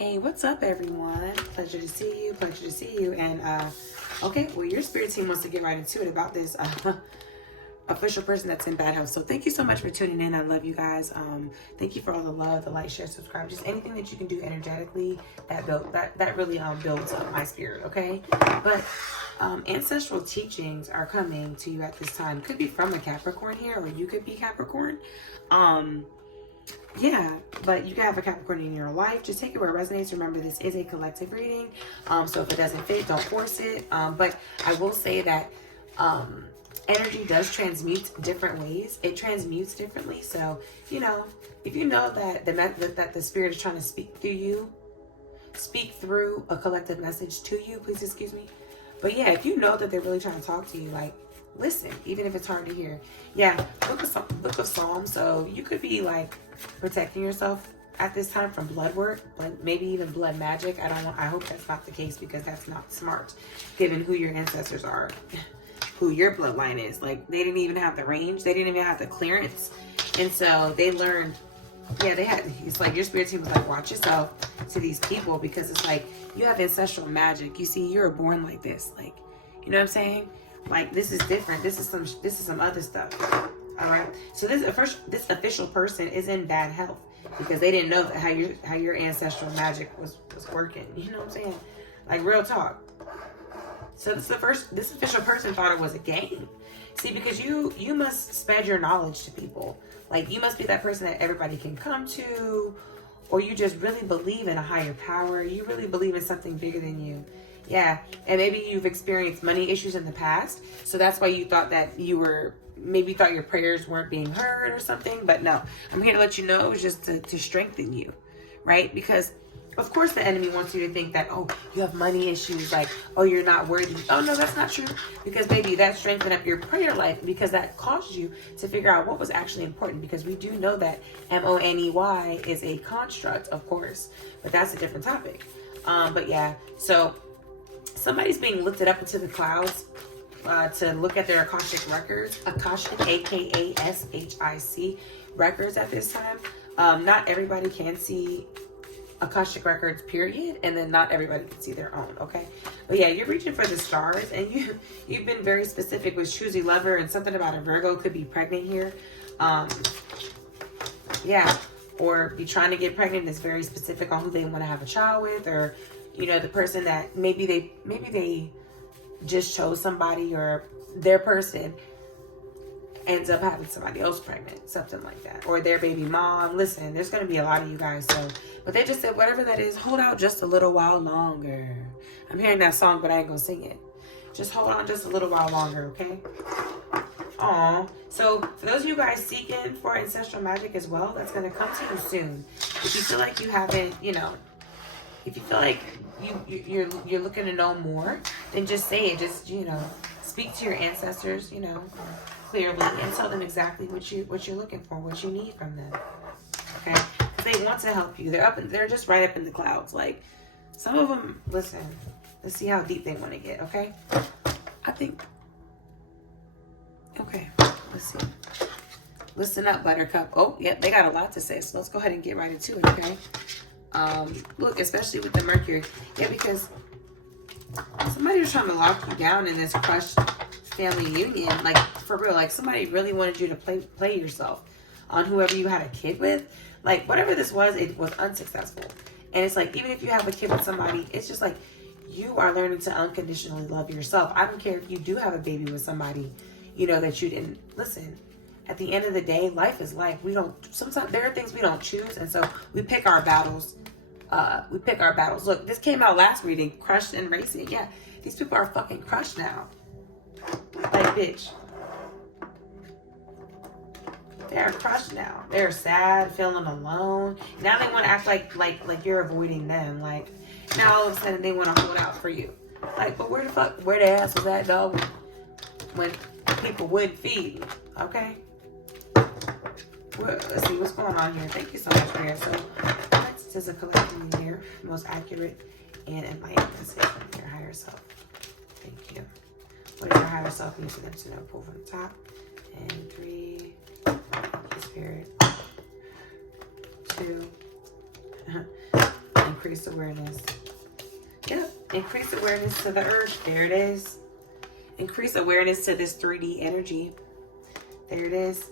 Hey, what's up, everyone? Pleasure to see you. Pleasure to see you. And okay, well, your spirit team wants to get right into it about this official person that's in bad health. So thank you so much for tuning in. I love you guys. Thank you for all the love, the like, share, subscribe, just anything that you can do energetically that really builds up my spirit. Okay, but ancestral teachings are coming to you at this time. Could be from a Capricorn here, or you could be Capricorn. Yeah, but you can have a Capricorn in your life. Just take it where it resonates. Remember, this is a collective reading. So if it doesn't fit, don't force it. But I will say that energy does transmute different ways. It transmutes differently. So, if you know that that the spirit is trying to speak through a collective message to you, please excuse me. But yeah, if you know that they're really trying to talk to you, like, listen, even if it's hard to hear. Yeah, book of Psalms. So you could be like protecting yourself at this time from blood work, maybe even blood magic. I hope that's not the case, because that's not smart, given who your ancestors are, who your bloodline is. Like, they didn't even have the range, they didn't even have the clearance, and so they learned. Yeah, it's like your spirit team was like, watch yourself to these people, because it's like you have ancestral magic. You see, you were born like this, like, you know what I'm saying? Like, this is different. This is some other stuff. All right. So this official person is in bad health, because they didn't know that how your ancestral magic was working. You know what I'm saying? Like, real talk. So this official person thought it was a game. See, because you must spread your knowledge to people. Like, you must be that person that everybody can come to, or you just really believe in a higher power. You really believe in something bigger than you. Yeah, and maybe you've experienced money issues in the past, so that's why you thought that maybe thought your prayers weren't being heard or something. But no, I'm here to let you know it was just to strengthen you, right? Because of course the enemy wants you to think that, oh, you have money issues, like, oh, you're not worthy. Oh no, that's not true, because maybe that strengthened up your prayer life, because that caused you to figure out what was actually important. Because we do know that MONEY is a construct, of course, but that's a different topic. But yeah, so somebody's being lifted up into the clouds to look at their Akashic records, Akashic, AKASHIC records at this time. Not everybody can see Akashic records, period, and then not everybody can see their own, okay? But yeah, you're reaching for the stars, and you've been very specific with choosy lover, and something about a Virgo could be pregnant here. Yeah, or be trying to get pregnant is very specific on who they want to have a child with, or the person that maybe they just chose somebody, or their person ends up having somebody else pregnant, something like that, or their baby mom. Listen, there's going to be a lot of you guys, so, but they just said, whatever that is, hold out just a little while longer. I'm hearing that song, but I ain't gonna sing it. Just hold on just a little while longer, okay? Aw. So for those of you guys seeking for ancestral magic as well, that's going to come to you soon. If you feel like you haven't, if you feel like you're looking to know more, then just say it. Just speak to your ancestors, clearly, and tell them exactly what you're looking for, what you need from them. Okay, because they want to help you. They're just right up in the clouds. Like, some of them, listen. Let's see how deep they want to get. Okay, I think. Okay, let's see. Listen up, Buttercup. Oh, yep, they got a lot to say. So let's go ahead and get right into it. Okay. Look, especially with the Mercury, yeah, because somebody was trying to lock you down in this crushed family union, like, for real. Like, somebody really wanted you to play yourself on whoever you had a kid with. Like, whatever this was, it was unsuccessful. And it's like, even if you have a kid with somebody, it's just like, you are learning to unconditionally love yourself. I don't care if you do have a baby with somebody, that you didn't. Listen, at the end of the day, life is life. Sometimes there are things we don't choose, and so we pick our battles. Look, this came out last reading, crushed and racing. Yeah, these people are fucking crushed now. Like, bitch. They're crushed now. They're sad, feeling alone. Now they want to act like you're avoiding them. Like, now all of a sudden they want to hold out for you. Like, but where the ass was that, dog, when people would feed you, okay? Well, let's see what's going on here. Thank you so much for your so. Next is a collective here, most accurate and enlightened message from your higher self. Thank you. What does your higher self need for them to know? Pull from the top. And 3. Spirit. 2. And increased awareness. Yep, increased awareness to the earth. There it is. Increase awareness to this 3D energy. There it is.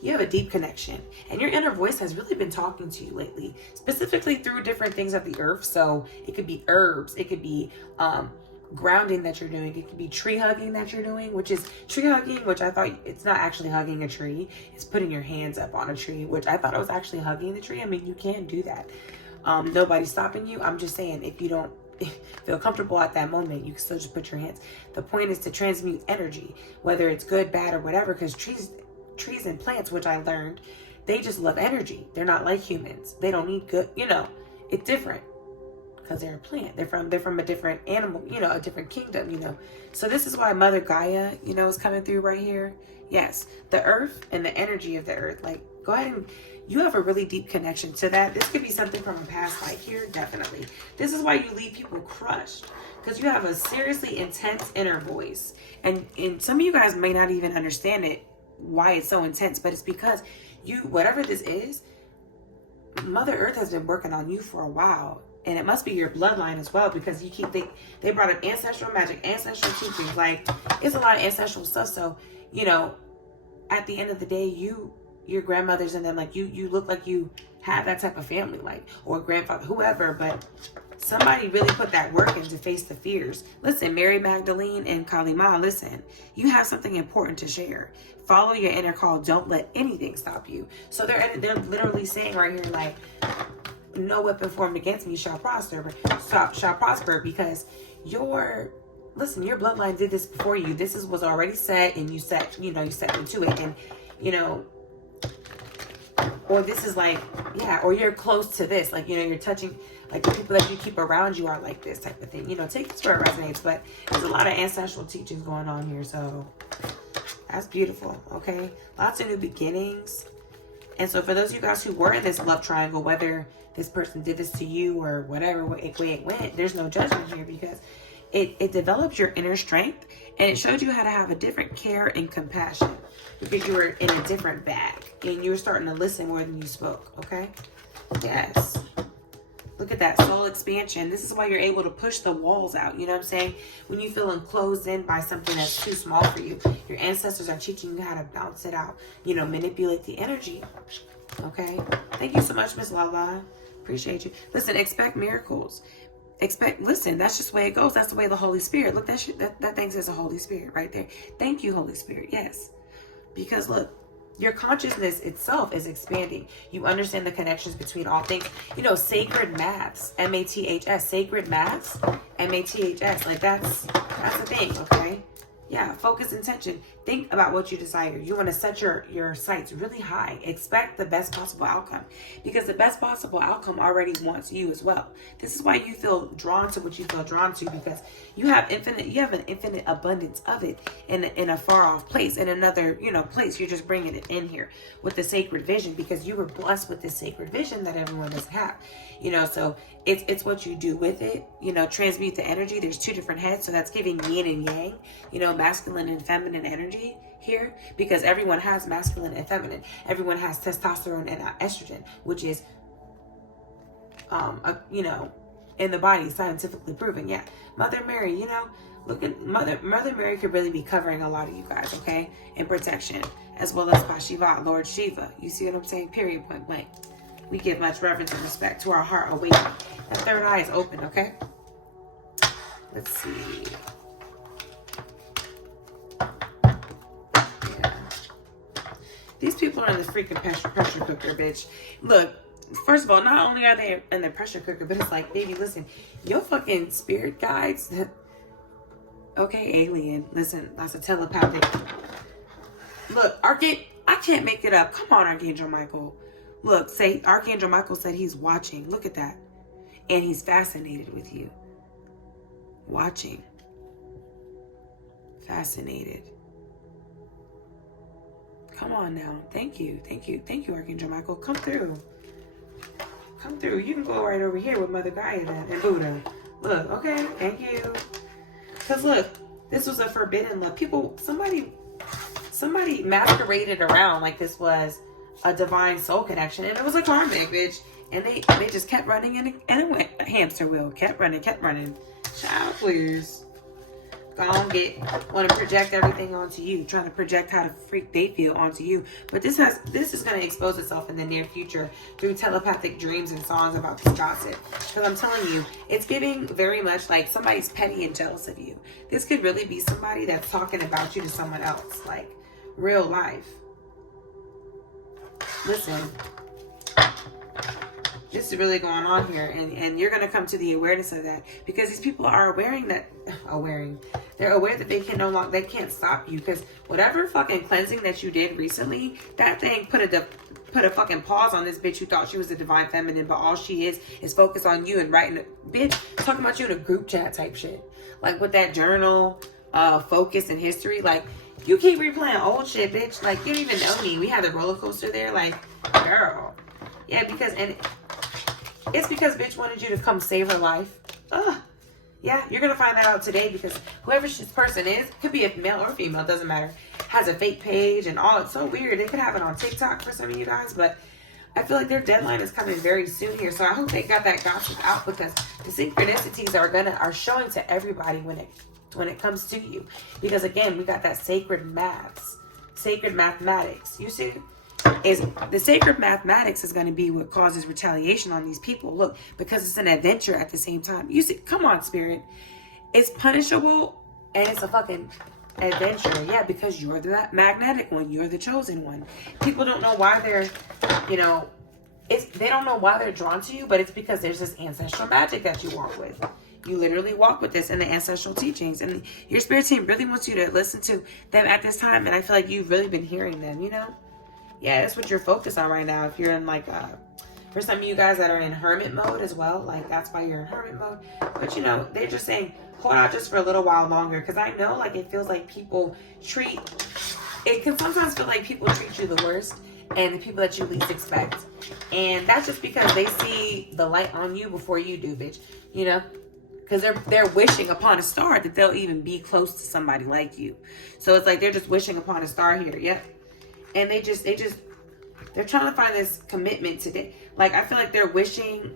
You have a deep connection, and your inner voice has really been talking to you lately, specifically through different things of the earth. So it could be herbs, it could be grounding that you're doing, it could be tree hugging that you're doing, which is tree hugging, which I thought it's not actually hugging a tree, it's putting your hands up on a tree, which I thought it was actually hugging the tree. I mean, you can do that. Nobody's stopping you. I'm just saying, if you don't feel comfortable at that moment, you can still just put your hands. The point is to transmute energy, whether it's good, bad, or whatever, because trees and plants, which I learned, they just love energy. They're not like humans. They don't need good, it's different because they're a plant. They're from a different animal, a different kingdom, So this is why Mother Gaia, is coming through right here. Yes, the earth and the energy of the earth. Like, go ahead and you have a really deep connection to that. This could be something from a past life here, definitely. This is why you leave people crushed, because you have a seriously intense inner voice. And some of you guys may not even understand it, why it's so intense, but it's because whatever this is, Mother Earth has been working on you for a while. And it must be your bloodline as well, because they brought up ancestral magic, ancestral teachings. Like, it's a lot of ancestral stuff. So, at the end of the day, your grandmothers and them, like, you look like you have that type of family, like, or grandfather, whoever, but somebody really put that work in to face the fears. Listen, Mary Magdalene and Kali Ma, listen, you have something important to share. Follow your inner call. Don't let anything stop you. So they're literally saying right here, like, no weapon formed against me shall prosper, because your bloodline did this before you. This was already set, and you set into it, and or this is like, or you're close to this, like, you're touching, like, the people that you keep around you are like this type of thing. Take this where it resonates, but there's a lot of ancestral teachings going on here, so that's beautiful. Okay, lots of new beginnings. And so for those of you guys who were in this love triangle, whether this person did this to you or whatever way it went, there's no judgment here, because it develops your inner strength, and it showed you how to have a different care and compassion, because you were in a different bag and you were starting to listen more than you spoke. Okay. Yes. Look at that soul expansion. This is why you're able to push the walls out. You know what I'm saying? When you feel enclosed in by something that's too small for you, your ancestors are teaching you how to bounce it out, manipulate the energy. Okay. Thank you so much, Miss Lala. Appreciate you. Listen, expect miracles. Listen, that's just the way it goes. That's the way of the Holy Spirit. Look, that thing says the Holy Spirit right there. Thank you, Holy Spirit. Yes. Because look, your consciousness itself is expanding. You understand the connections between all things. Sacred maths, M-A-T-H-S, sacred maths, M-A-T-H-S. Like, that's the thing, okay? Yeah, focus intention. Think about what you desire. You want to set your sights really high. Expect the best possible outcome, because the best possible outcome already wants you as well. This is why you feel drawn to what you feel drawn to, because you have an infinite abundance of it in a far off place, in another, place. You're just bringing it in here with the sacred vision, because you were blessed with this sacred vision that everyone doesn't have. So it's what you do with it. Transmute the energy. There's two different heads, so that's giving yin and yang, masculine and feminine energy here, because everyone has masculine and feminine. Everyone has testosterone and estrogen, which is in the body, scientifically proven. Yeah, Mother Mary, look at Mother Mary could really be covering a lot of you guys, okay, in protection, as well as Shiva, Lord Shiva. You see what I'm saying? Period, point blank. We give much reverence and respect to our heart awakening. That third eye is open, okay? Let's see. Yeah. These people are in the freaking pressure cooker, bitch. Look, first of all, not only are they in the pressure cooker, but it's like, baby, listen, your fucking spirit guides. Okay, alien. Listen, that's a telepathic. Look, I can't make it up. Come on, Archangel Michael. Look, Archangel Michael said he's watching. Look at that. And he's fascinated with you. Watching. Fascinated. Come on now. Thank you, Archangel Michael. Come through. You can go right over here with Mother Gaia and Buddha. Look, okay, thank you. Because look, this was a forbidden love. Somebody masqueraded around like this was a divine soul connection, and it was a karmic, bitch. And they just kept running and it went a hamster wheel. Kept running. Child, please. Want to project everything onto you, trying to project how the freak they feel onto you. But this is going to expose itself in the near future through telepathic dreams and songs about this gossip. Because I'm telling you, it's giving very much like somebody's petty and jealous of you. This could really be somebody that's talking about you to someone else, like real life. Listen, this is really going on here, and you're going to come to the awareness of that, because these people are they're aware that they can't stop you, because whatever fucking cleansing that you did recently, that thing put a fucking pause on this bitch who thought she was a divine feminine, but all she is focused on you and writing bitch talking about you in a group chat type shit, like with that journal focus and history. Like, you keep replaying old shit, bitch. Like, you don't even know me. We had the roller coaster there, like, girl. Yeah, it's because bitch wanted you to come save her life. Ugh. Yeah, you're going to find that out today, because whoever this person is, could be a male or female, doesn't matter, has a fake page and all. It's so weird. They could have it on TikTok for some of you guys, but I feel like their deadline is coming very soon here. So I hope they got that gossip out, because the synchronicities are showing to everybody when it comes to you. Because again, we got that sacred mathematics. You see? Is the sacred mathematics is going to be what causes retaliation on these people. Look, because it's an adventure at the same time. You see, come on, spirit. It's punishable and it's a fucking adventure. Yeah, because you're the magnetic one. You're the chosen one. People don't know why they're, they don't know why they're drawn to you, but it's because there's this ancestral magic that you walk with. You literally walk with this in the ancestral teachings, and your spirit team really wants you to listen to them at this time. And I feel like you've really been hearing them, Yeah, that's what you're focused on right now. If you're in for some of you guys that are in hermit mode as well, like that's why you're in hermit mode. But they're just saying, hold out just for a little while longer. Because I know, like, it feels like it can sometimes feel like people treat you the worst, and the people that you least expect. And that's just because they see the light on you before you do, bitch. Because they're wishing upon a star that they'll even be close to somebody like you. So it's like they're just wishing upon a star here. Yep. And they're trying to find this commitment today. Like, I feel like they're wishing,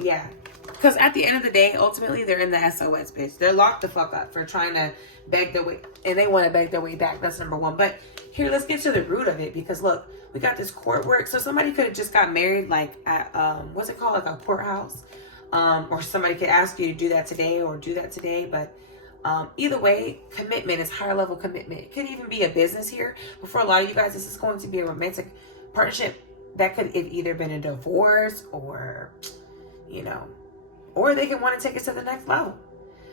yeah. Because at the end of the day, ultimately, they're in the SOS, bitch. They're locked the fuck up for trying to beg their way, and they want to beg their way back. That's number one. But here, let's get to the root of it, because look, we got this court work. So somebody could have just got married, like, at, what's it called? Like a courthouse. Or somebody could ask you to do that today or do that today, but either way, commitment is higher level commitment. It could even be a business here. But for a lot of you guys, this is going to be a romantic partnership that could have either been a divorce or, or they could want to take it to the next level.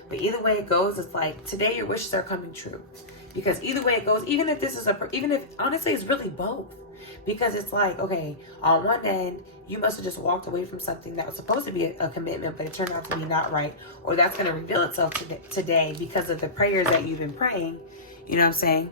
But either way it goes, it's like today your wishes are coming true. Because either way it goes, even if honestly it's really both. Because it's like, okay, on one end, you must have just walked away from something that was supposed to be a commitment, but it turned out to be not right. Or that's going to reveal itself today because of the prayers that you've been praying. You know what I'm saying?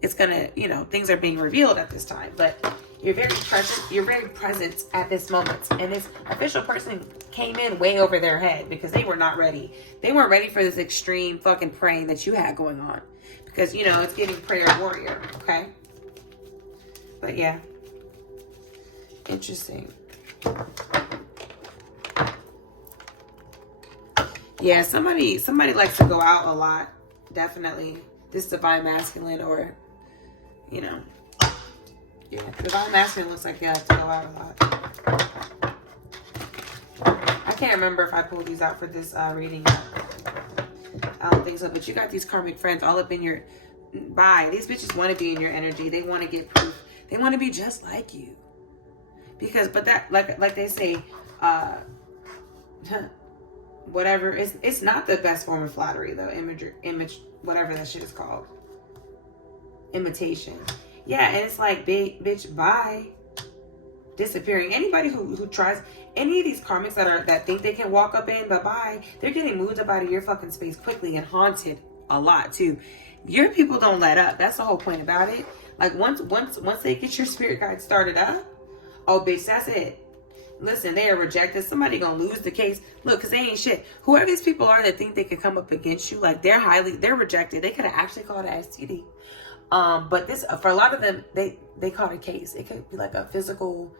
It's going to, things are being revealed at this time. But you're very present at this moment. And this official person came in way over their head because they were not ready. They weren't ready for this extreme fucking praying that you had going on. Because, it's getting prayer warrior, okay? But yeah, interesting. Yeah, somebody likes to go out a lot. Definitely, this divine masculine, or yeah, divine masculine looks like they have to go out a lot. I can't remember if I pulled these out for this reading. I don't think so. But you got these karmic friends all up in your. These bitches want to be in your energy. They want to get proof. They want to be just like you. But that, like they say, whatever, it's not the best form of flattery, though. Image, whatever that shit is called. Imitation. Yeah, and it's like, bitch, bye. Disappearing. Anybody who tries, any of these karmics that think they can walk up in, bye-bye, they're getting moved up out of your fucking space quickly and haunted a lot, too. Your people don't let up. That's the whole point about it. Like, once they get your spirit guide started up, oh, bitch, that's it. Listen, they are rejected. Somebody gonna lose the case. Look, because they ain't shit. Whoever these people are that think they could come up against you, like, they're rejected. They could have actually called an STD. But this, for a lot of them, they caught a case. It could be like a physical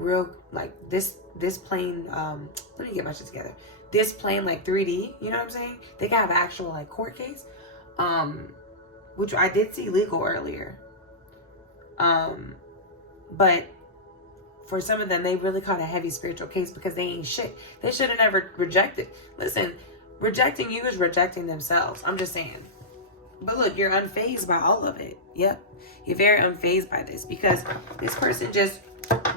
real, like this plane, let me get my shit together. This plane, like 3D, you know what I'm saying? They can have an actual like court case, which I did see legal earlier. But for some of them, they really caught a heavy spiritual case because they ain't shit. They should have never rejected. Listen, rejecting you is rejecting themselves. I'm just saying. But look, you're unfazed by all of it. Yep. You're very unfazed by this because this person just,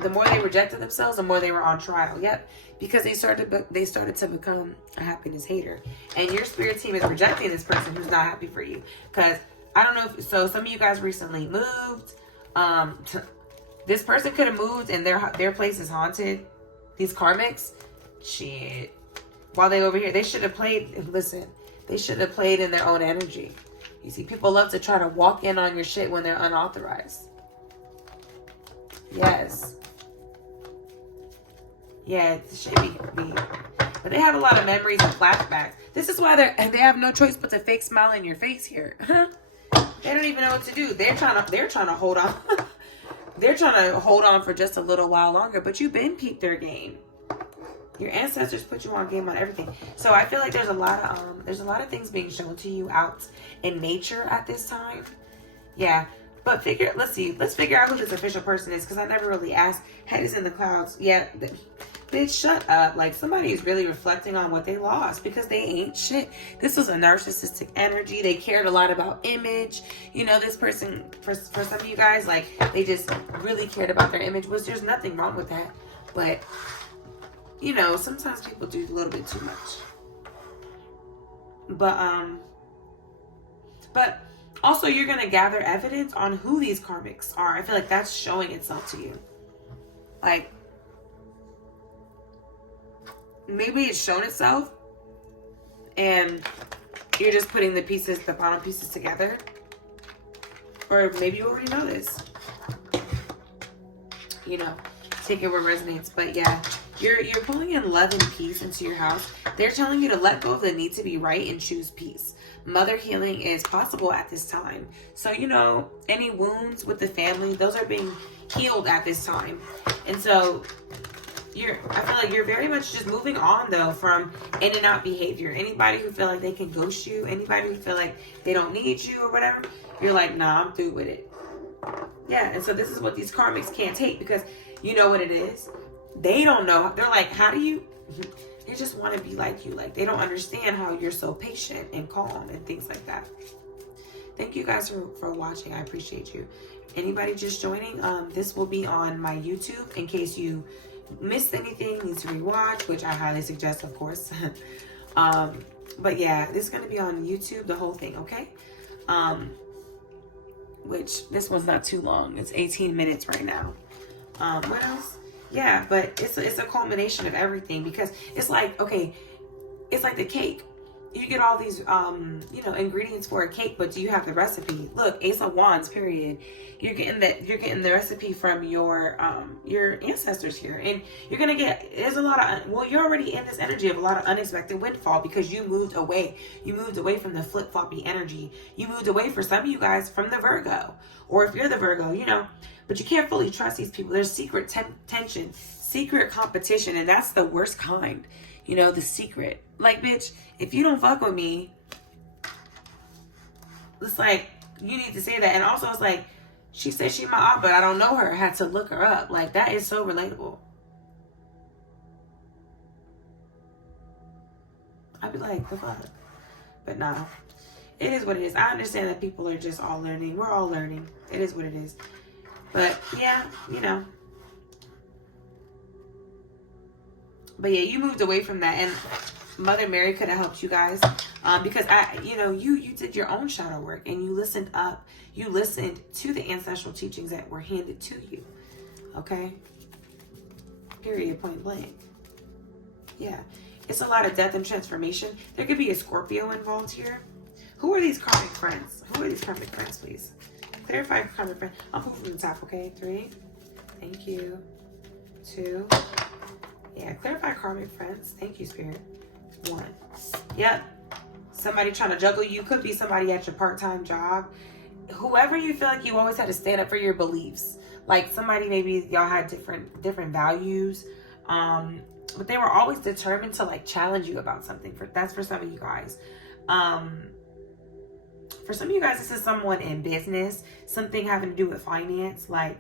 the more they rejected themselves, the more they were on trial. Yep. Because they started to become a happiness hater. And your spirit team is rejecting this person who's not happy for you. Because I don't know if, so some of you guys recently moved. This person could have moved and their place is haunted. These karmics, shit. While they over here, they should have played, listen, they should have played in their own energy. You see, people love to try to walk in on your shit when they're unauthorized. Yes. Yeah, it should be. But they have a lot of memories and flashbacks. This is why they have no choice but to fake smile in your face here. They don't even know what to do. They're trying to hold on. They're trying to hold on for just a little while longer, but you've been peeped their game. Your ancestors put you on game on everything. So I feel like there's a lot of things being shown to you out in nature at this time. Yeah. But let's figure out who this official person is, because I never really asked. Head is in the clouds. Yeah. Bitch, shut up. Like, somebody is really reflecting on what they lost because they ain't shit. This was a narcissistic energy. They cared a lot about image. You know, this person, for some of you guys, like, they just really cared about their image, which there's nothing wrong with that. But, you know, sometimes people do a little bit too much. But also you're going to gather evidence on who these karmics are. I feel like that's showing itself to you. Like, maybe it's shown itself and you're just putting the final pieces together. Or maybe you already know this. You know, take it where it resonates. But yeah, you're pulling in love and peace into your house. They're telling you to let go of the need to be right and choose peace. Mother healing is possible at this time. So, you know, any wounds with the family, those are being healed at this time. And so I feel like you're very much just moving on, though, from in and out behavior. Anybody who feel like they can ghost you, anybody who feel like they don't need you or whatever, you're like, nah, I'm through with it. Yeah, and so this is what these karmics can't take, because you know what it is. They don't know. They're like, how do you... They just want to be like you. Like, they don't understand how you're so patient and calm and things like that. Thank you guys for watching. I appreciate you. Anybody just joining, this will be on my YouTube in case you missed anything, need to rewatch, which I highly suggest, of course. But yeah, this is going to be on YouTube, the whole thing, okay? Which, this one's not too long. It's 18 minutes right now. What else? Yeah, but it's a culmination of everything, because it's like, okay, it's like the cake. You get all these, you know, ingredients for a cake, but do you have the recipe? Look, Ace of Wands, period. You're getting the recipe from your ancestors here, and you're gonna get. There's a lot of. Well, you're already in this energy of a lot of unexpected windfall because you moved away. You moved away from the flip floppy energy. You moved away, for some of you guys, from the Virgo, or if you're the Virgo, you know. But you can't fully trust these people. There's secret tension, secret competition, and that's the worst kind. You know, the secret. Like, bitch, if you don't fuck with me, it's like, you need to say that. And also, it's like, she said she my aunt, but I don't know her. I had to look her up. Like, that is so relatable. I'd be like, the fuck? But nah, it is what it is. I understand that people are just all learning. We're all learning. It is what it is. But yeah, you know. But yeah, you moved away from that, and Mother Mary could have helped you guys, because you did your own shadow work, and you listened up. You listened to the ancestral teachings that were handed to you. Okay. Period. Point blank. Yeah, it's a lot of death and transformation. There could be a Scorpio involved here. Who are these karmic friends? Who are these karmic friends, please? Clarify karmic friends. I'll move from the top. Okay. 3. Thank you. 2. Yeah, clarify karmic friends. Thank you, Spirit. 1. Yep. Somebody trying to juggle you. Could be somebody at your part-time job. Whoever you feel like you always had to stand up for your beliefs. Like somebody, maybe y'all had different values, but they were always determined to like challenge you about something. That's for some of you guys. For some of you guys, this is someone in business, something having to do with finance, like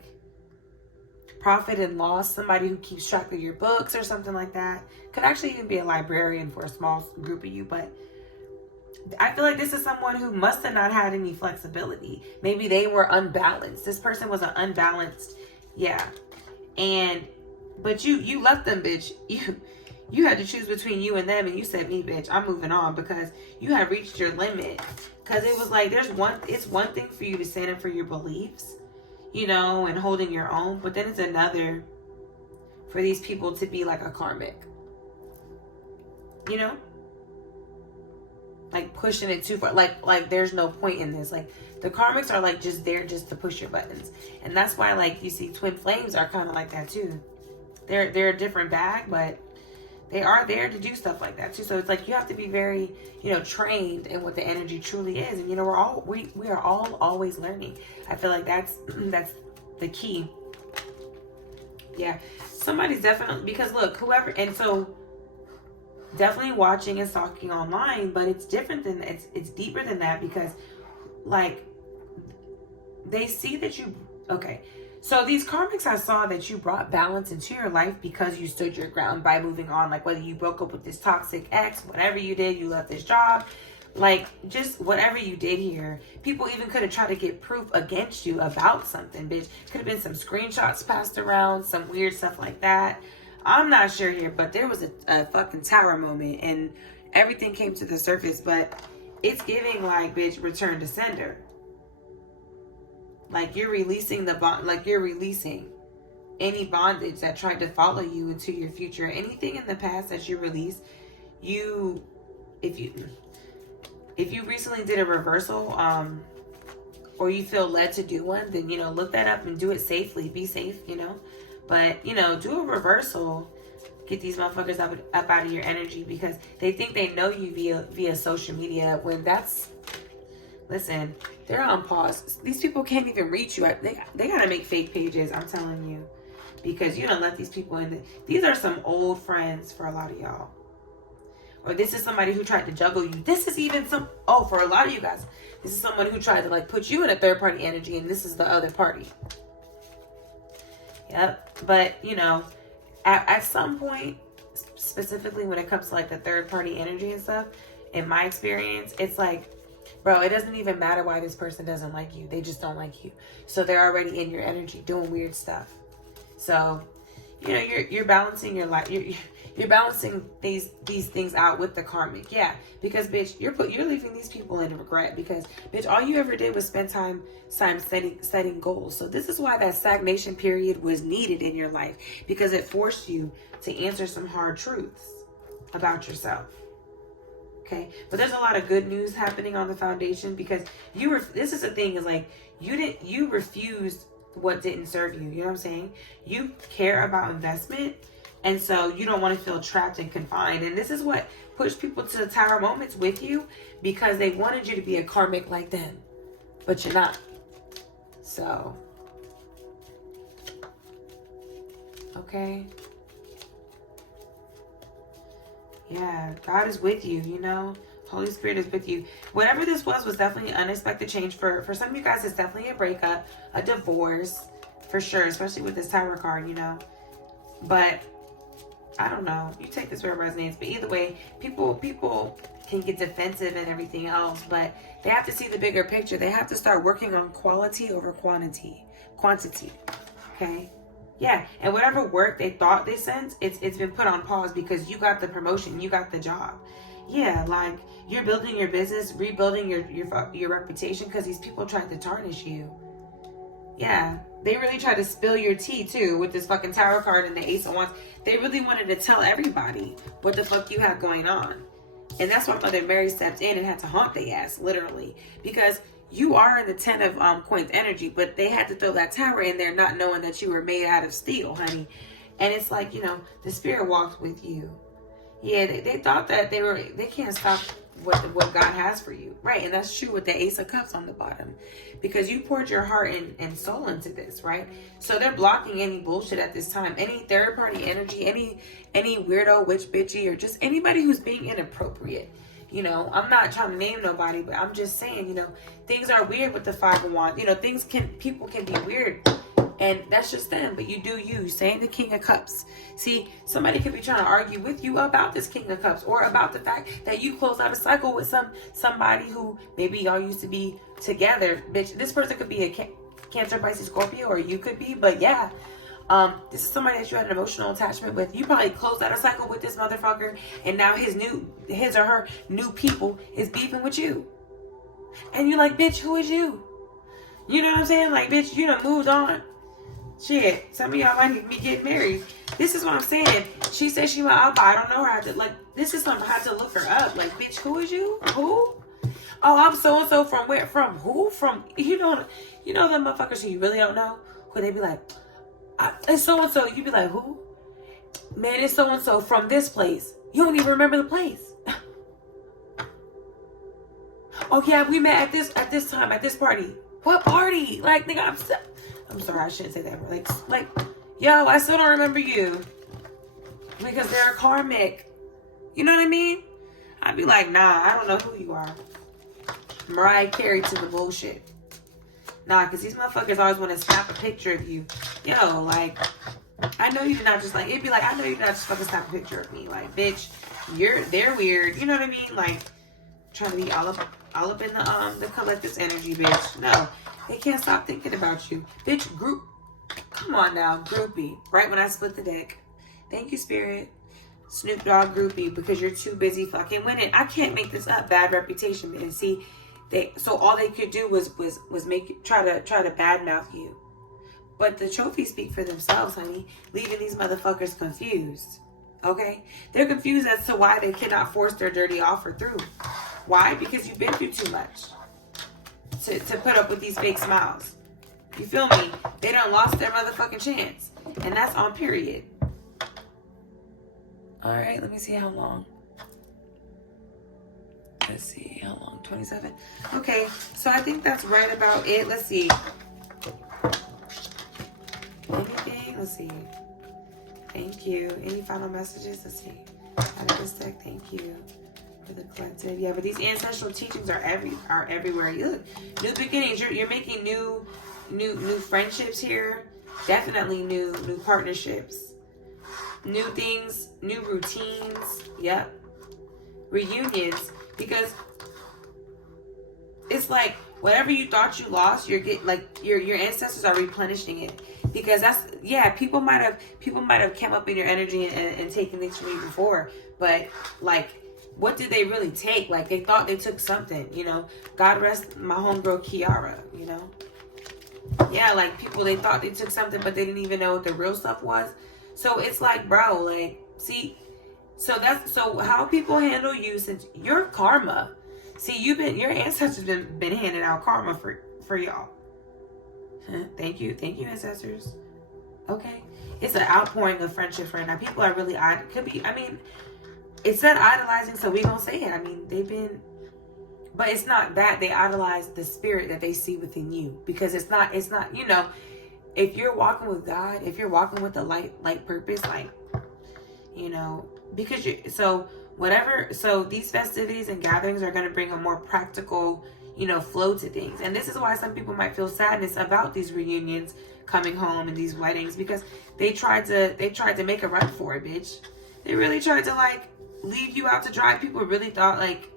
profit and loss, somebody who keeps track of your books or something like that. Could actually even be a librarian for a small group of you, but I feel like this is someone who must have not had any flexibility. Maybe they were unbalanced. This person was an unbalanced, yeah. But you left them, bitch. You had to choose between you and them, and you said, me, bitch, I'm moving on, because you had reached your limit. Because it was like, it's one thing for you to stand up for your beliefs, you know, and holding your own, but then it's another for these people to be like a karmic, you know? Like pushing it too far. Like there's no point in this. Like the karmics are like just there just to push your buttons. And that's why, like, you see twin flames are kind of like that too. They're a different bag, but they are there to do stuff like that too. So it's like you have to be very, you know, trained in what the energy truly is. And you know, we are all always learning. I feel like that's the key. Yeah. Somebody's definitely, because look, whoever, and so definitely watching and stalking online, but it's different than it's deeper than that, because like they see that you, okay, so these karmics, I saw that you brought balance into your life because you stood your ground by moving on. Like whether you broke up with this toxic ex, whatever you did, you left this job, like just whatever you did here, people even could have tried to get proof against you about something, bitch. Could have been some screenshots passed around, some weird stuff like that. I'm not sure here, but there was a fucking tower moment and everything came to the surface, but it's giving like, bitch, return to sender. Like you're releasing the bond, like you're releasing any bondage that tried to follow you into your future. Anything in the past that you release, if you recently did a reversal, or you feel led to do one, then, you know, look that up and do it safely. Be safe, you know. But, you know, do a reversal. Get these motherfuckers up out of your energy, because they think they know you via social media, when that's, listen, they're on pause. These people can't even reach you. They gotta make fake pages, I'm telling you, because you don't let these people in. These are some old friends for a lot of y'all. Or this is somebody who tried to juggle you. This is even for a lot of you guys, this is someone who tried to like put you in a third party energy, and this is the other party. Yep. But, you know, at some point, specifically when it comes to like the third party energy and stuff, in my experience, it's like, bro, it doesn't even matter why this person doesn't like you. They just don't like you. So they're already in your energy doing weird stuff. So, you know, you're balancing your life. You're balancing these things out with the karmic. Yeah, because bitch, you're leaving these people in regret, because bitch, all you ever did was spend time setting goals. So this is why that stagnation period was needed in your life, because it forced you to answer some hard truths about yourself. Okay, but there's a lot of good news happening on the foundation, because this is the thing, is like you refused what didn't serve you. You know what I'm saying? You care about investment, and so you don't want to feel trapped and confined. And this is what pushed people to the tower moments with you, because they wanted you to be a karmic like them, but you're not. So, okay. Yeah, God is with you, you know. Holy Spirit is with you. Whatever this was definitely an unexpected change. For some of you guys, it's definitely a breakup, a divorce, for sure, especially with this Tower card, you know. But I don't know. You take this where it resonates. But either way, people can get defensive and everything else, but they have to see the bigger picture. They have to start working on quality over quantity. Okay? Yeah, and whatever work they thought they sent, it's been put on pause, because you got the promotion, you got the job. Yeah, like you're building your business, rebuilding your reputation, because these people tried to tarnish you. Yeah, they really tried to spill your tea too with this fucking Tower card and the Ace of Wands. They really wanted to tell everybody what the fuck you had going on. And that's why Mother Mary stepped in and had to haunt their ass, literally. Because you are in the 10 of coins energy, but they had to throw that Tower in there not knowing that you were made out of steel, honey. And it's like, you know, the spirit walked with you. Yeah, they thought that they can't stop what God has for you. Right, and that's true with the Ace of Cups on the bottom. Because you poured your heart and soul into this, right? So they're blocking any bullshit at this time. Any third party energy, any weirdo, witch, bitchy, or just anybody who's being inappropriate. You know, I'm not trying to name nobody, but I'm just saying, you know, things are weird with the 5 of Wands. You know, people can be weird. And that's just them, but you do you. Saying the King of Cups. See, somebody could be trying to argue with you about this King of Cups, or about the fact that you closed out a cycle with somebody who maybe y'all used to be together. Bitch, this person could be a Cancer, Pisces, Scorpio, or you could be, but yeah. This is somebody that you had an emotional attachment with. You probably closed out a cycle with this motherfucker, and now his or her new people is beefing with you. And you're like, bitch, who is you? You know what I'm saying? Like, bitch, you done moved on. Shit, some of y'all might be getting married. This is what I'm saying. She said she went out, but I don't know her. I had to, like, this is something I had to look her up. Like, bitch, who is you? Who? Oh, I'm so-and-so from where? From who? From, you know them motherfuckers who you really don't know? Who they be like, it's so-and-so. You be like, who? Man, it's so-and-so from this place. You don't even remember the place. Oh, yeah, we met at this time, at this party. What party? Like, nigga, I'm sorry, I shouldn't say that. Like, yo, I still don't remember you. Because they're karmic. You know what I mean? I'd be like, nah, I don't know who you are. Mariah Carey to the bullshit. Nah, because these motherfuckers always want to snap a picture of you. Yo, like, I know you did not just, like, it'd be like, I know you did not just fucking snap a picture of me. Like, bitch, they're weird. You know what I mean? Like, trying to be all up in the collective's energy, bitch. No. They can't stop thinking about you. Bitch, come on now, groupie. Right when I split the deck. Thank you, Spirit. Snoop Dogg groupie, because you're too busy fucking winning. I can't make this up. Bad reputation. And see, so all they could do was try to badmouth you. But the trophies speak for themselves, honey. Leaving these motherfuckers confused. Okay? They're confused as to why they cannot force their dirty offer through. Why? Because you've been through too much. To put up with these fake smiles. You feel me? They done lost their motherfucking chance. And that's on period. Alright, let me see how long. Let's see, how long? 27? Okay, so I think that's right about it. Let's see. Anything? Let's see. Thank you. Any final messages? Let's see. Out of this deck, thank you. For the collective, yeah, but these ancestral teachings are everywhere. You look, new beginnings. You're making new friendships here. Definitely new partnerships, new things, new routines. Yep, reunions, because it's like whatever you thought you lost, your ancestors are replenishing it. Because people might have come up in your energy and taken things from you before, but like, what did they really take? Like, they thought they took something, you know. God rest my homegirl Kiara, you know. Yeah, like, people, they thought they took something, but they didn't even know what the real stuff was. So it's like, bro, like, see, so how people handle you, since your karma. See, your ancestors been handing out karma for y'all. Thank you, ancestors. Okay, it's an outpouring of friendships right now. People are really it said idolizing, so we gonna say it. I mean, but it's not that. They idolize the spirit that they see within you. Because it's not, you know, if you're walking with God, if you're walking with the light purpose, like, you know, because so these festivities and gatherings are gonna bring a more practical, you know, flow to things. And this is why some people might feel sadness about these reunions coming home and these weddings, because they tried to make a run for it, bitch. They really tried to, like, leave you out to dry. People really thought, like,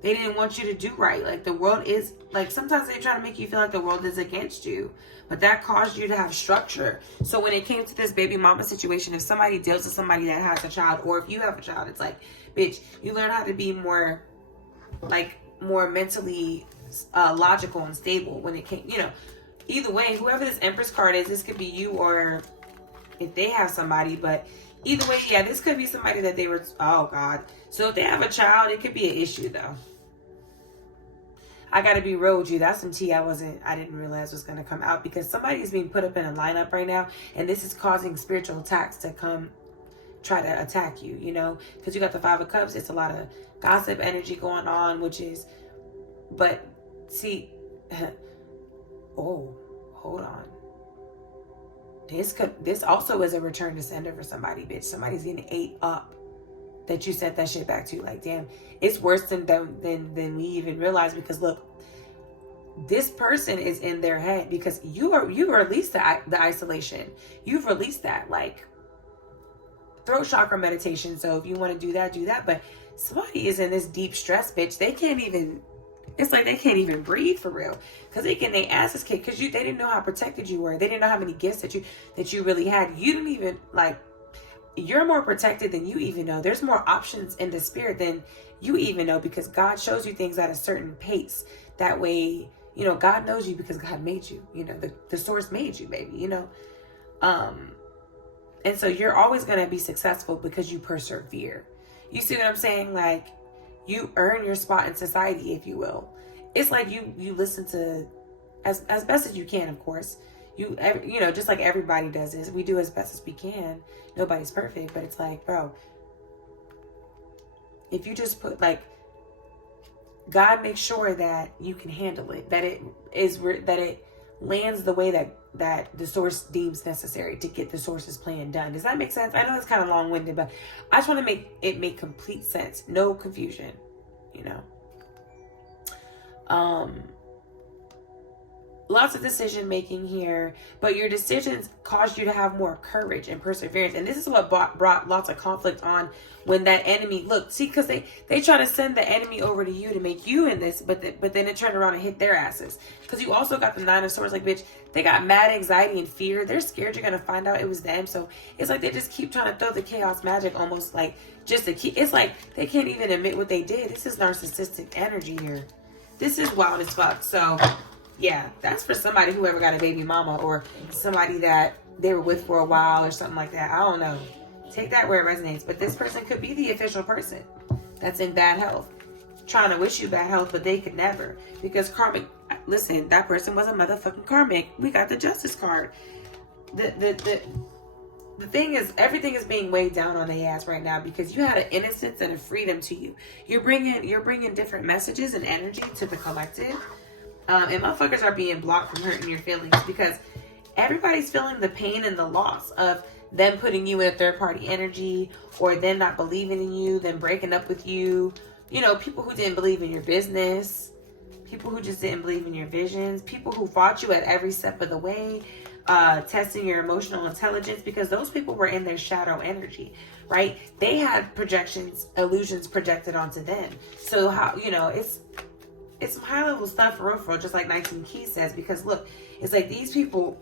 they didn't want you to do right. Like, the world is, like, sometimes they try to make you feel like the world is against you. But that caused you to have structure. So when it came to this baby mama situation, if somebody deals with somebody that has a child, or if you have a child, it's like, bitch, you learn how to be more mentally logical and stable when it came, you know. Either way, whoever this Empress card is, this could be you, or if they have somebody, but either way, yeah, this could be somebody that they were, oh God. So if they have a child, it could be an issue though. I gotta be real with you. That's some tea I didn't realize was gonna come out, because somebody is being put up in a lineup right now, and this is causing spiritual attacks to come try to attack you, you know, because you got the Five of Cups. It's a lot of gossip energy going on, which is, but see, oh, hold on. This also is a return to sender for somebody, bitch. Somebody's getting ate up that you sent that shit back to. Like, damn, it's worse than we even realize, because look, this person is in their head because you released the isolation. You've released that, like, throat chakra meditation. So if you want to do that. But somebody is in this deep stress, bitch. They can't even, it's like they can't even breathe for real, because they get their asses kicked because they didn't know how protected you were. They didn't know how many gifts that you really had. You didn't even, like, you're more protected than you even know. There's more options in the spirit than you even know, because God shows you things at a certain pace. That way, you know, God knows you because God made you. You know, the source made you, baby, you know. And so you're always going to be successful because you persevere. You see what I'm saying? Like, you earn your spot in society, if you will. It's like you listen to, as best as you can, of course. You know, just like everybody does this. We do as best as we can. Nobody's perfect, but it's like, bro, if you just put, like, God makes sure that you can handle it, that it lands the way that the source deems necessary to get the source's plan done. Does that make sense? I know it's kind of long-winded, but I just want to make it make complete sense. No confusion, you know. Lots of decision making here, but your decisions caused you to have more courage and perseverance. And this is what brought lots of conflict on when that enemy, look, see, because they try to send the enemy over to you to make you in this, but then it turned around and hit their asses. Because you also got the Nine of Swords, like, bitch, they got mad anxiety and fear. They're scared you're going to find out it was them. So it's like they just keep trying to throw the chaos magic, almost like just to keep, it's like they can't even admit what they did. This is narcissistic energy here. This is wild as fuck. So yeah, that's for somebody who ever got a baby mama, or somebody that they were with for a while or something like that. I don't know. Take that where it resonates. But this person could be the official person that's in bad health, trying to wish you bad health, but they could never. Because karmic, listen, that person was a motherfucking karmic. We got the Justice card. The thing is, everything is being weighed down on their ass right now because you had an innocence and a freedom to you. You're bringing different messages and energy to the collective. And motherfuckers are being blocked from hurting your feelings because everybody's feeling the pain and the loss of them putting you in a third party energy, or them not believing in you, them breaking up with you. You know, people who didn't believe in your business, people who just didn't believe in your visions, people who fought you at every step of the way, testing your emotional intelligence, because those people were in their shadow energy, right? They had projections, illusions projected onto them. So how, you know, it's some high level stuff for real, just like 19 Keys says, because look, it's like these people,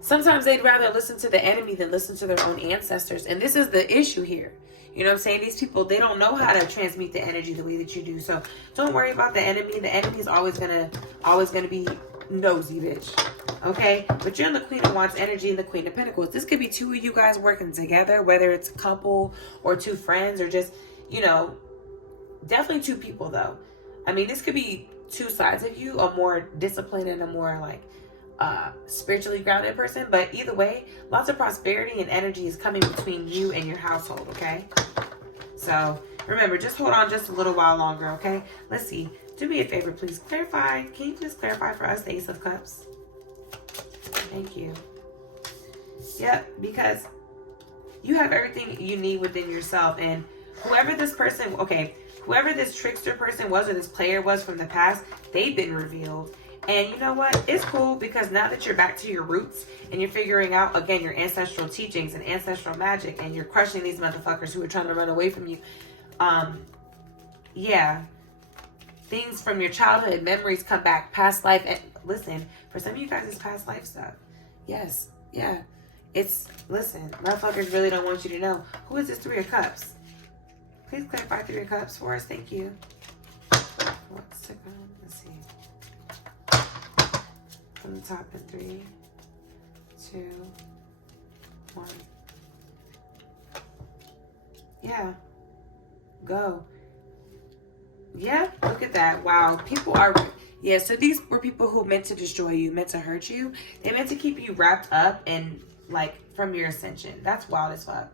sometimes they'd rather listen to the enemy than listen to their own ancestors. And this is the issue here. You know what I'm saying? These people, they don't know how to transmute the energy the way that you do. So don't worry about the enemy. The enemy is always gonna be nosy, bitch. Okay? But you're in the Queen of Wands energy and the Queen of Pentacles. This could be two of you guys working together, whether it's a couple or two friends, or just, you know, definitely two people though. I mean, this could be two sides of you, a more disciplined and a more like spiritually grounded person. But either way, lots of prosperity and energy is coming between you and your household, okay? So remember, just hold on just a little while longer, okay? Let's see. Do me a favor, please. Clarify. Can you please clarify for us the Ace of Cups? Thank you. Yep, because you have everything you need within yourself. And whoever this person, okay, whoever this trickster person was, or this player was from the past, they've been revealed. And you know what? It's cool, because now that you're back to your roots and you're figuring out, again, your ancestral teachings and ancestral magic, and you're crushing these motherfuckers who are trying to run away from you. Yeah. Things from your childhood, memories come back, past life. And listen, for some of you guys, it's past life stuff. Yes. Yeah. It's, listen, motherfuckers really don't want you to know. Who is this Three of Cups? Please clarify Three of Cups for us. Thank you. Let's see. From the top in 3, 2, 1. Yeah. Go. Yeah, look at that. Wow. People are, yeah, so these were people who meant to destroy you, meant to hurt you. They meant to keep you wrapped up and like from your ascension. That's wild as fuck.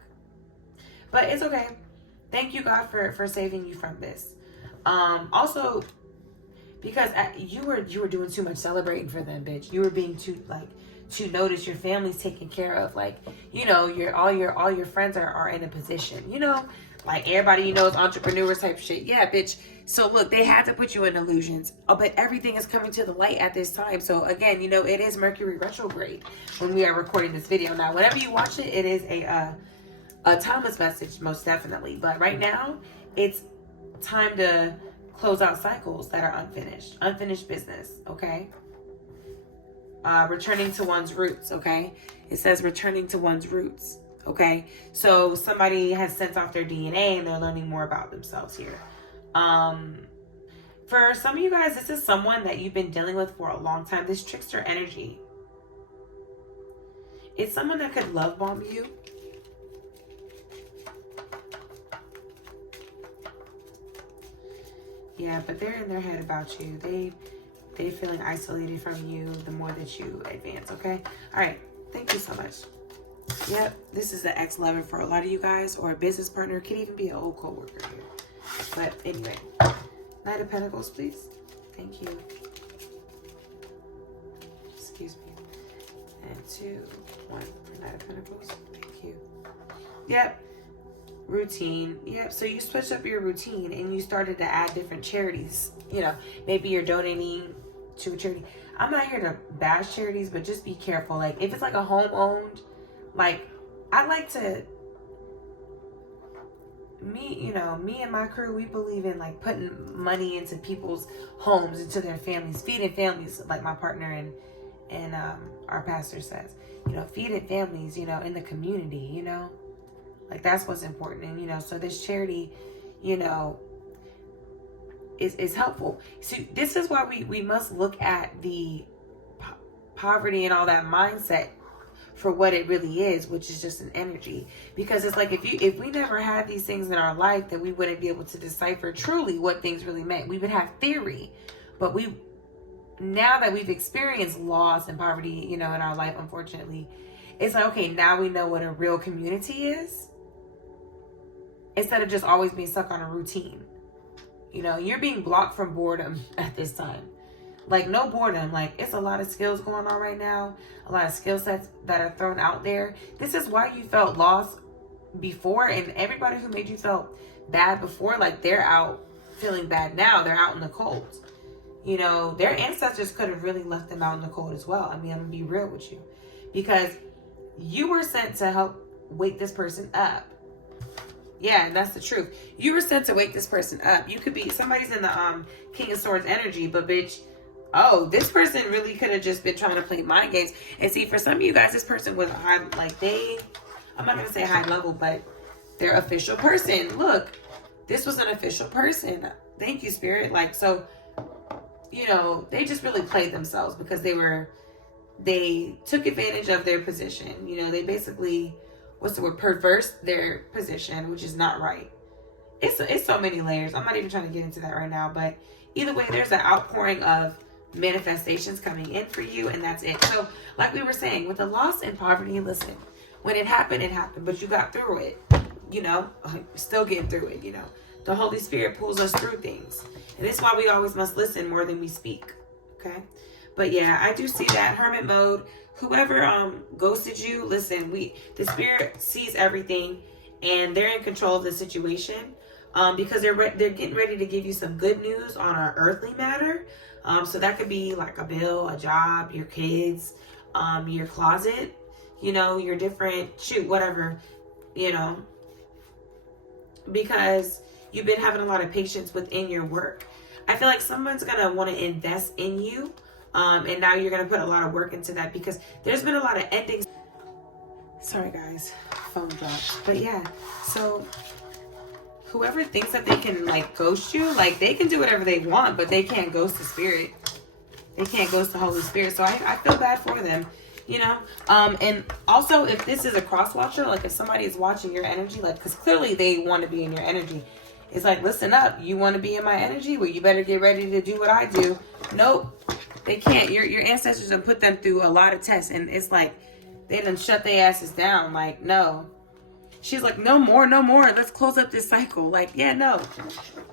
But it's okay. Thank you, God, for saving you from this. Also, because you were doing too much celebrating for them, bitch. You were being too noticed. Your family's taken care of. Like, you know, all your friends are in a position. You know, like everybody you know is entrepreneurs type shit. Yeah, bitch. So look, they had to put you in illusions. Oh, but everything is coming to the light at this time. So again, you know, it is Mercury retrograde when we are recording this video. Now, whenever you watch it, it is a Thomas message, most definitely. But right now, it's time to close out cycles that are unfinished business. Okay. Returning to one's roots. Okay. It says returning to one's roots. Okay. So somebody has sent off their DNA and they're learning more about themselves here. For some of you guys, this is someone that you've been dealing with for a long time. This trickster energy. It's someone that could love bomb you. Yeah, but they're in their head about you. They're feeling isolated from you the more that you advance, okay? All right, thank you so much. Yep, this is the ex-lover for a lot of you guys, or a business partner. Could even be an old co-worker here. But anyway, Knight of Pentacles, please. Thank you. Excuse me. And 2, 1, Knight of Pentacles. Thank you. Yep. Routine. Yep. So you switched up your routine and you started to add different charities. You know, maybe you're donating to a charity. I'm not here to bash charities, but just be careful. Like if it's like a home owned, like I like to, me and my crew, we believe in like putting money into people's homes, into their families, feeding families, like my partner and our pastor says, you know, feeding families, you know, in the community, you know. Like, that's what's important. And, you know, so this charity, you know, is helpful. See, this is why we must look at the poverty and all that mindset for what it really is, which is just an energy. Because it's like, if we never had these things in our life, then we wouldn't be able to decipher truly what things really meant. We would have theory. But now that we've experienced loss and poverty, you know, in our life, unfortunately, it's like, okay, now we know what a real community is. Instead of just always being stuck on a routine. You know, you're being blocked from boredom at this time. Like, no boredom. Like, it's a lot of skills going on right now. A lot of skill sets that are thrown out there. This is why you felt lost before. And everybody who made you feel bad before, like, they're out feeling bad now. They're out in the cold. You know, their ancestors could have really left them out in the cold as well. I mean, I'm going to be real with you. Because you were sent to help wake this person up. Yeah, that's the truth. You were sent to wake this person up. You could be, somebody's in the King of Swords energy, but bitch, oh, this person really could have just been trying to play mind games. And see, for some of you guys, this person was high, like I'm not going to say high level, but they're official person. Look, this was an official person. Thank you, Spirit. Like, so, you know, they just really played themselves because they took advantage of their position. You know, they basically, perverse their position, which is not right. It's so many layers. I'm not even trying to get into that right now, but either way, there's an outpouring of manifestations coming in for you, and that's it. So, like we were saying, with the loss and poverty, listen, when it happened, but you got through it, you know, still getting through it, you know. The Holy Spirit pulls us through things. And this is why we always must listen more than we speak, okay? But yeah, I do see that hermit mode. Whoever ghosted you, listen, the Spirit sees everything, and they're in control of the situation because they're getting ready to give you some good news on an earthly matter. So that could be like a bill, a job, your kids, your closet, you know, your different, whatever, you know, because you've been having a lot of patience within your work. I feel like someone's going to want to invest in you. And now you're going to put a lot of work into that because there's been a lot of endings. Sorry, guys. Phone dropped. But yeah, so whoever thinks that they can, like, ghost you, like, they can do whatever they want, but they can't ghost the Spirit. They can't ghost the Holy Spirit. So I feel bad for them, you know? And also, if this is a cross watcher, like, if somebody is watching your energy, like, because clearly they want to be in your energy. It's like, listen up. You want to be in my energy? Well, you better get ready to do what I do. Nope. They can't. Your ancestors have put them through a lot of tests, and it's like They done shut their asses down. Like, no. She's like, no more, no more. Let's close up this cycle. Like, yeah, no.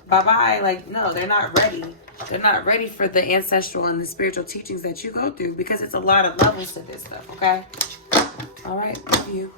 Bye-bye. Like, no, they're not ready. They're not ready for the ancestral and the spiritual teachings that you go through, because it's a lot of levels to this stuff, okay? All right, love you.